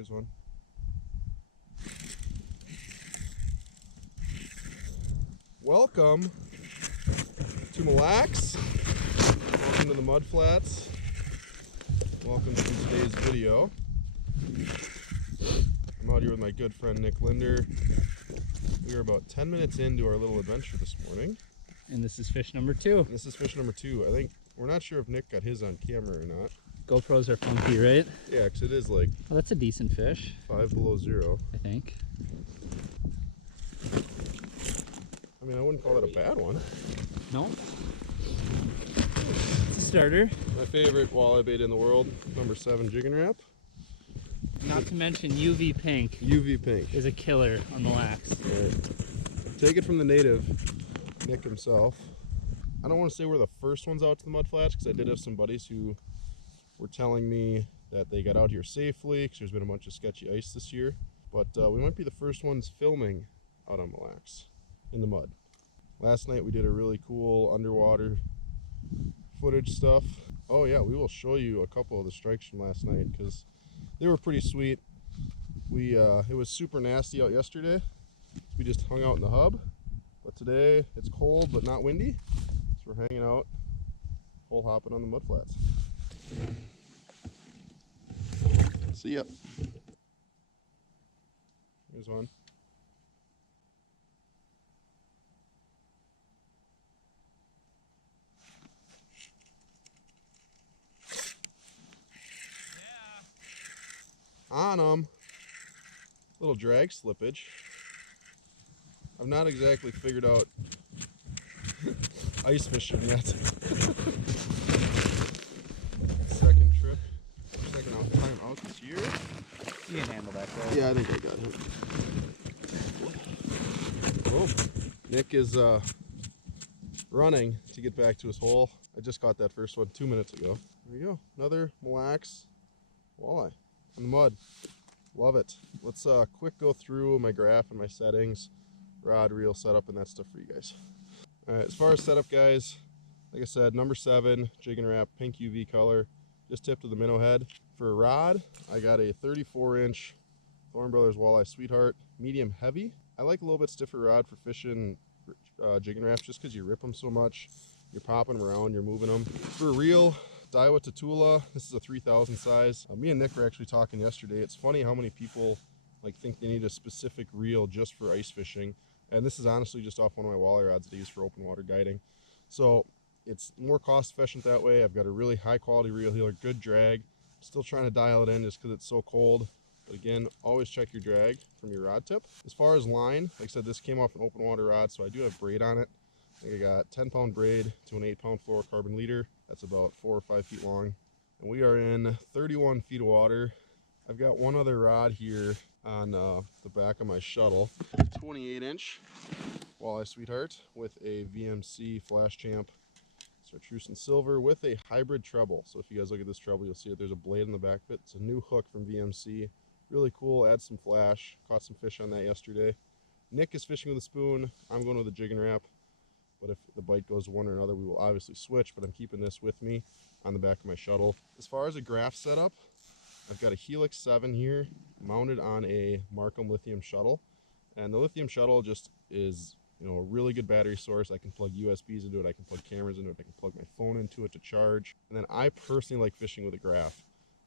Here's one. Welcome to Mille. Welcome to the mud flats. Welcome to today's video. I'm out here with my good friend Nick Linder. We are about 10 minutes into our little adventure this morning. And this is fish number 2. This is fish number 2. I think we're not sure if Nick got his on camera or not. GoPros are funky, right? Yeah, because it is like... Oh, that's a decent fish. 5 below 0. I think. I mean, I wouldn't call that a bad one. No. It's a starter. My favorite walleye bait in the world, number 7 jigging wrap. Not to mention UV pink. UV pink is a killer on Mille. Right. Take it from the native, Nick himself. I don't want to say we're the first ones out to the mud flats because I did have some buddies who were telling me that they got out here safely because there's been a bunch of sketchy ice this year. But we might be the first ones filming out on Mille in the mud. Last night we did a really cool underwater footage stuff. Oh yeah, we will show you a couple of the strikes from last night because they were pretty sweet. It was super nasty out yesterday. So we just hung out in the hub. But today it's cold but not windy. So we're hanging out, hole hopping on the mud flats. See ya. Here's one. On them. Little drag slippage. I've not exactly figured out ice fishing yet. Second trip. Second time out this year. You can handle that, bro. Yeah, I think I got him. Oh, Nick is running to get back to his hole. I just caught that first one 2 minutes ago. There we go. Another Mille walleye in the mud. Love it. Let's quick go through my graph and my settings, rod, reel setup, and that stuff for you guys. All right, as far as setup, guys, like I said, number 7 jigging wrap, pink UV color, just tipped with the minnow head. For a rod, I got a 34-inch Thorn Brothers Walleye Sweetheart, medium heavy. I like a little bit stiffer rod for fishing jigging wraps just because you rip them so much. You're popping them around, you're moving them. For a reel, Daiwa Tatula, this is a 3000 size. Me and Nick were actually talking yesterday. It's funny how many people think they need a specific reel just for ice fishing. And this is honestly just off one of my walleye rods that I use for open water guiding. So it's more cost efficient that way. I've got a really high quality reel here, good drag. Still trying to dial it in just because it's so cold. But again, always check your drag from your rod tip. As far as line, like I said, this came off an open water rod, so I do have braid on it. I think I got 10-pound braid to an 8-pound fluorocarbon leader. That's about 4 or 5 feet long. And we are in 31 feet of water. I've got one other rod here on the back of my shuttle. 28-inch Walleye Sweetheart with a VMC Flash Champ Chartreuse and Silver with a hybrid treble. So if you guys look at this treble, you'll see that there's a blade in the back of it. It's a new hook from VMC. Really cool, adds some flash. Caught some fish on that yesterday. Nick is fishing with a spoon. I'm going with a jigging wrap. But if the bite goes one or another, we will obviously switch, but I'm keeping this with me on the back of my shuttle. As far as a graph setup, I've got a Helix 7 here mounted on a Markham lithium shuttle. And the lithium shuttle just is, a really good battery source. I can plug USBs into it, I can plug cameras into it, I can plug my phone into it to charge. And then I personally like fishing with a graph.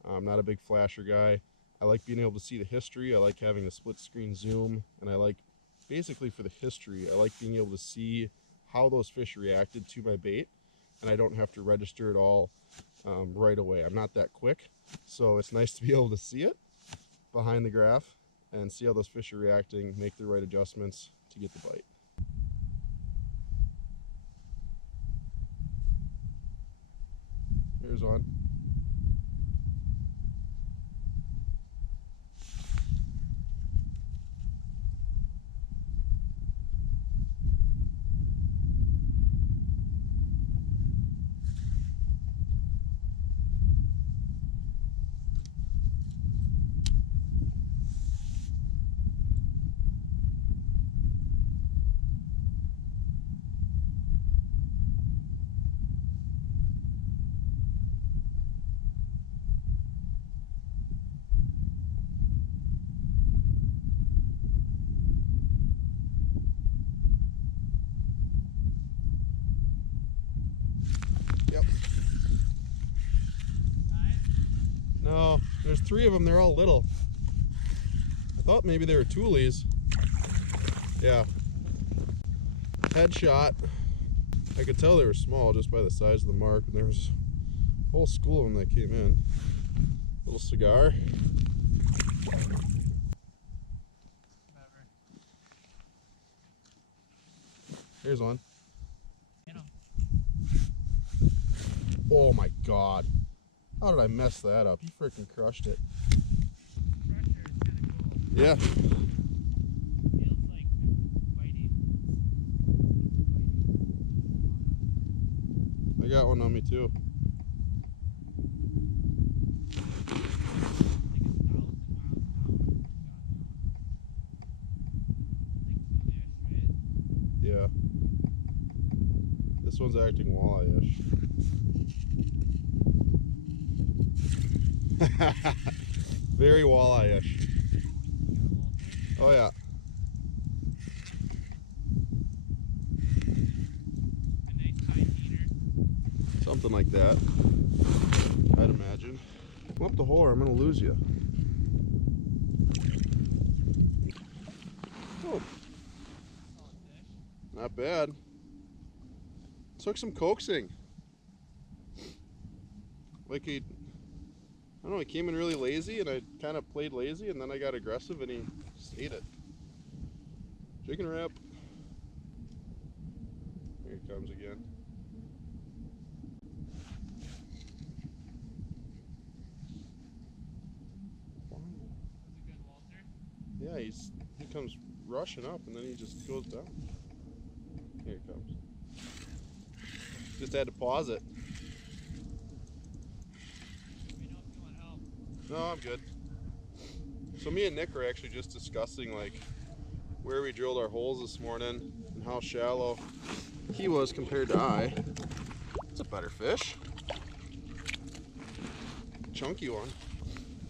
I'm not a big flasher guy. I like being able to see the history. I like having the split screen zoom, and I like, basically for the history, I like being able to see how those fish reacted to my bait, and I don't have to register it all right away. I'm not that quick, so it's nice to be able to see it behind the graph and see how those fish are reacting, make the right adjustments to get the bite. Here's one. No, there's 3 of them. They're all little. I thought maybe they were toolies. Yeah. Headshot. I could tell they were small just by the size of the mark. And there was a whole school of them that came in. Little cigar. Here's one. Oh my god. How did I mess that up? You freaking crushed it. Yeah. I got one on me too. Yeah. This one's acting walleye-ish. Very walleye-ish. Oh yeah. A nice high heater. Something like that, I'd imagine. Come up the hole or I'm gonna lose you. Oh. Not bad. Took some coaxing. Like I don't know, he came in really lazy and I kind of played lazy and then I got aggressive and he just ate it. Chicken wrap. Here he comes again. Yeah, he comes rushing up and then he just goes down. Here he comes. Just had to pause it. No, I'm good. So me and Nick are actually just discussing like where we drilled our holes this morning and how shallow he was compared to I. It's a better fish. Chunky one.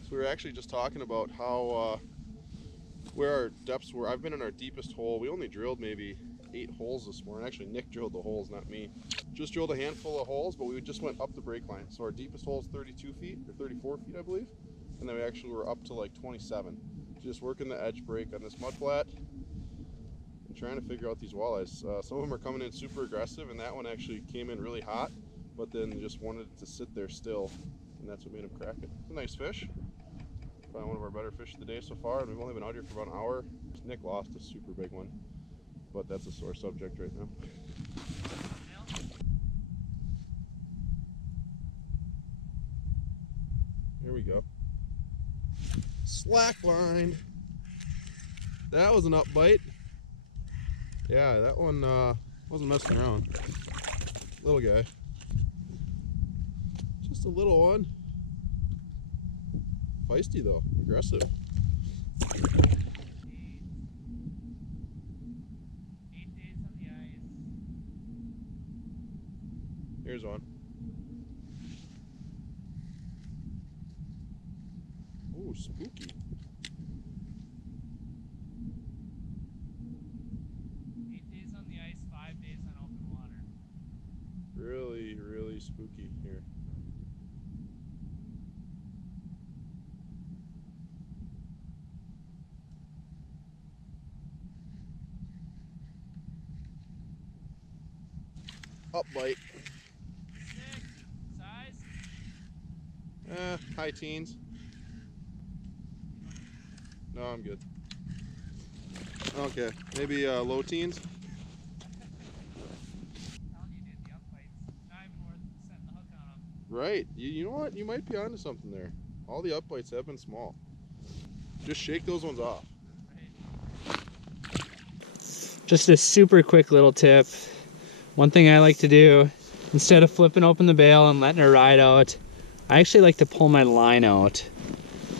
So we were actually just talking about how where our depths were. I've been in our deepest hole. We only drilled maybe 8 holes this morning. Actually, Nick drilled the holes, not me. Just drilled a handful of holes, but we just went up the break line. So our deepest hole is 32 feet, or 34 feet, I believe. And then we actually were up to like 27. Just working the edge break on this mud flat and trying to figure out these walleyes. Some of them are coming in super aggressive, and that one actually came in really hot, but then just wanted to sit there still, and that's what made him crack it. It's a nice fish. Probably one of our better fish of the day so far, and we've only been out here for about an hour. Nick lost a super big one, but that's a sore subject right now. Here we go. Slack line. That was an up bite. Yeah, that one wasn't messing around. Little guy. Just a little one. Feisty though, aggressive. 8 days on the ice. Here's one. Ooh, spooky. 8 days on the ice, 5 days on open water. Really, really spooky here. Up bite. Size? High teens. No, I'm good. Okay, maybe low teens. Right. You know what? You might be onto something there. All the up bites have been small. Just shake those ones off. Just a super quick little tip. One thing I like to do, instead of flipping open the bail and letting her ride out, I actually like to pull my line out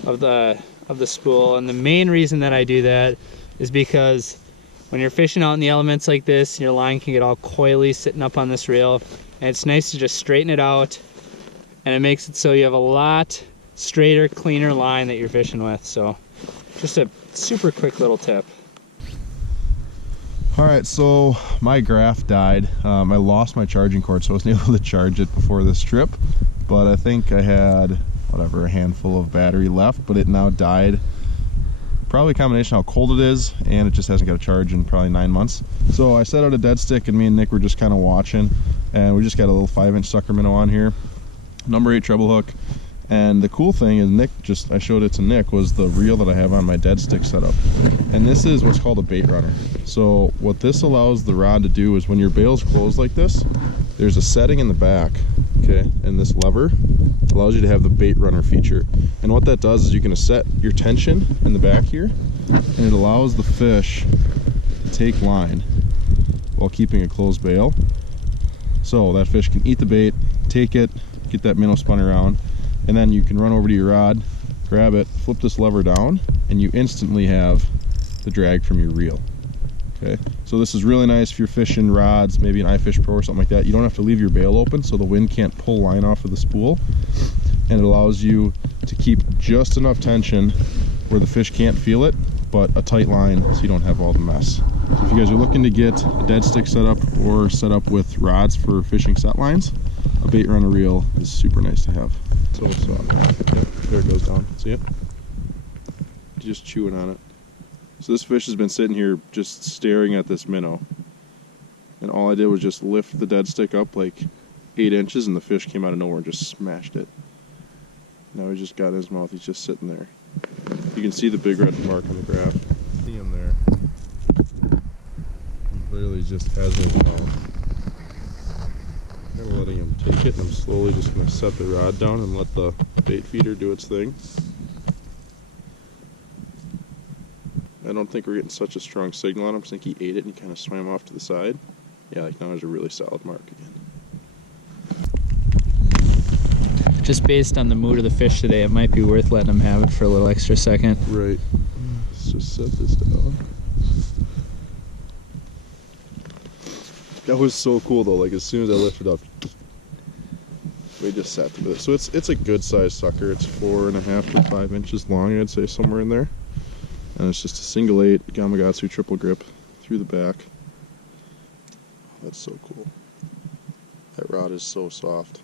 of the spool. And the main reason that I do that is because when you're fishing out in the elements like this, your line can get all coily sitting up on this reel, and it's nice to just straighten it out, and it makes it so you have a lot straighter, cleaner line that you're fishing with. So just a super quick little tip. All right, so my graph died. I lost my charging cord, so I wasn't able to charge it before this trip, but I think I had whatever, a handful of battery left, but it now died. Probably a combination of how cold it is, and it just hasn't got a charge in probably 9 months. So I set out a dead stick, and me and Nick were just kind of watching, and we just got a little 5-inch sucker minnow on here, number 8 treble hook. And the cool thing is I showed it to Nick, was the reel that I have on my dead stick setup. And this is what's called a bait runner. So what this allows the rod to do is when your bail's closed like this, there's a setting in the back, okay, and this lever allows you to have the bait runner feature. And what that does is you can set your tension in the back here, and it allows the fish to take line while keeping a closed bail. So that fish can eat the bait, take it, get that minnow spun around, and then you can run over to your rod, grab it, flip this lever down, and you instantly have the drag from your reel. Okay, so this is really nice if you're fishing rods, maybe an iFish Pro or something like that. You don't have to leave your bail open, so the wind can't pull line off of the spool, and it allows you to keep just enough tension where the fish can't feel it, but a tight line so you don't have all the mess. So if you guys are looking to get a dead stick setup or set up with rods for fishing set lines, a bait runner reel is super nice to have. So soft. Yep, there it goes down. See it? Just chewing on it. So this fish has been sitting here just staring at this minnow. And all I did was just lift the dead stick up like 8 inches, and the fish came out of nowhere and just smashed it. Now he just got in his mouth, he's just sitting there. You can see the big red mark on the graph. See him there. He literally just has his mouth. Kind of letting him take it, and I'm slowly just going to set the rod down and let the bait feeder do its thing. I don't think we're getting such a strong signal on him. I think he ate it and he kind of swam off to the side. Yeah, like now there's a really solid mark again. Just based on the mood of the fish today, it might be worth letting him have it for a little extra second. Right. Let's just set this down. That was so cool though, like as soon as I lifted up, we just sat with it. So it's a good sized sucker. It's 4.5 to 5 inches long, I'd say, somewhere in there. And it's just a single 8 Gamakatsu triple grip through the back. Oh, that's so cool. That rod is so soft.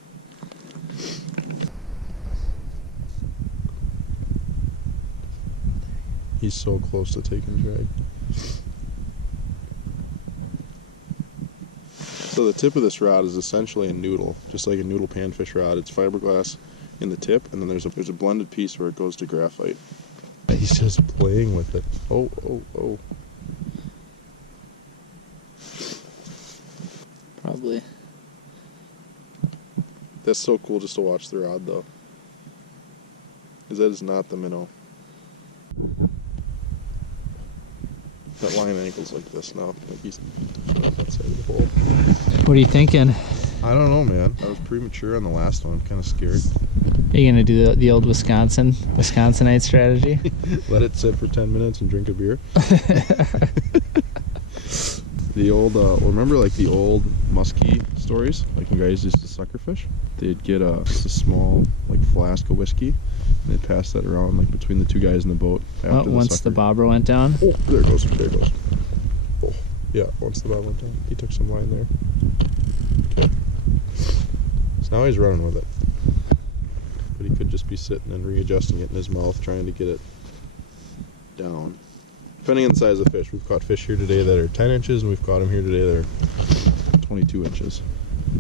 He's so close to taking drag. So the tip of this rod is essentially a noodle, just like a noodle panfish rod. It's fiberglass in the tip, and then there's a blended piece where it goes to graphite. He's just playing with it. Oh, oh, oh. Probably. That's so cool just to watch the rod though. Because that is not the minnow. That line angle's like this now. Like he's on that side of the hole. What are you thinking? I don't know, man. I was premature on the last one. I'm kind of scared. Are you gonna do the old Wisconsinite strategy? Let it sit for 10 minutes and drink a beer. The old, remember like the old muskie stories? Like when guys used to sucker fish? They'd get just a small like flask of whiskey, and they'd pass that around like between the two guys in the boat. After once the bobber went down? Oh, there it goes, there it goes. Oh, yeah, once the bobber went down. He took some line there. Okay. So now he's running with it. But he could just be sitting and readjusting it in his mouth, trying to get it down. Depending on the size of the fish. We've caught fish here today that are 10 inches, and we've caught them here today that are 22 inches.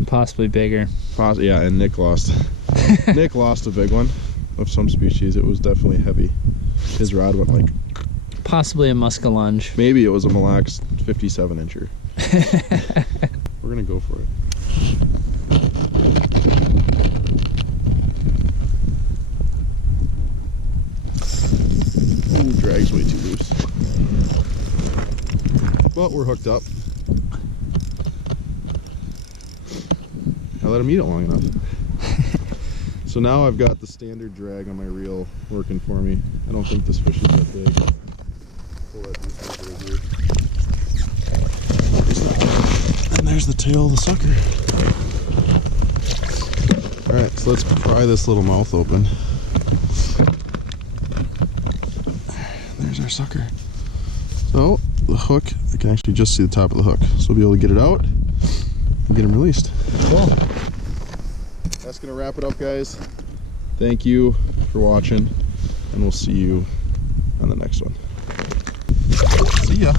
Possibly bigger. Yeah, and Nick lost. Nick lost a big one of some species. It was definitely heavy. His rod went like... Possibly a muskellunge. Maybe it was a Mille 57-incher. We're going to go for it. Ooh, drag's way too loose. But we're hooked up. I let him eat it long enough. So now I've got the standard drag on my reel working for me. I don't think this fish is that big. Pull that here. And there's the tail of the sucker. Alright, so let's pry this little mouth open. There's our sucker. So the hook, I can actually just see the top of the hook. So we'll be able to get it out and get him released. Cool. That's going to wrap it up, guys. Thank you for watching, and we'll see you on the next one. See ya.